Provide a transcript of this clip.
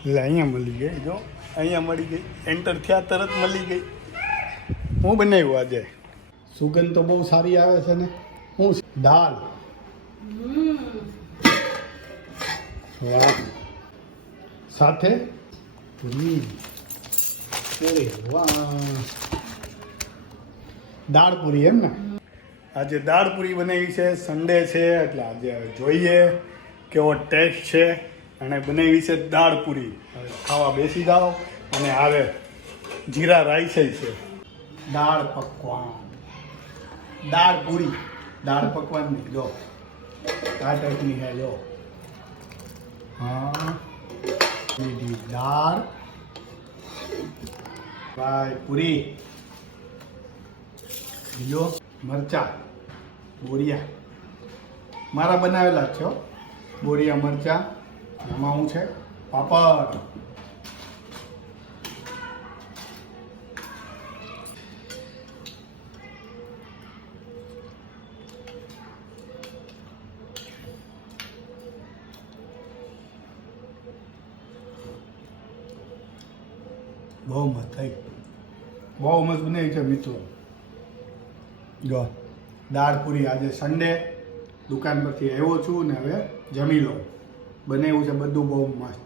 એટલે અહીંયા મળી ગઈ, જો અહીંયા મળી ગઈ, એન્ટર થયા તરત મળી ગઈ. હું બનાવ્યું આજે, સુગંધ તો બહુ સારી આવે છે ને. હું દાળ, વાહ, સાથે પૂરી. વાહ, દાળ પૂરી એમ ને. આજે દાળ પૂરી બનાવી છે, સન્ડે છે એટલે આજે જોઈએ કેવો ટેસ્ટ છે. અને બનાવી છે દાળ પૂરી. હવે ખાવા બેસી જાઓ. અને આવે જીરા રાઈસ છે, દાળ પકવાન, દાળ પૂરી, દાળ પકવાન નહીં, જો આ ટાઈપની છે. જો હા, સીધી દાળ ભાઈ પૂરી, બીજો મરચા બોરિયા, મારા બનાવેલા જ છે હો, બોરિયા મરચા. આમાં શું છે? પાપડ. બહુ મસ્ત થઈ, બહુ મસ્ત બનાવી છે મિત્રો. જો દાળ પૂરી, આજે સન્ડે દુકાન પરથી આવ્યો છું ને હવે જમી લઉં. બનાવ્યું છે બધું બહુ મસ્ત.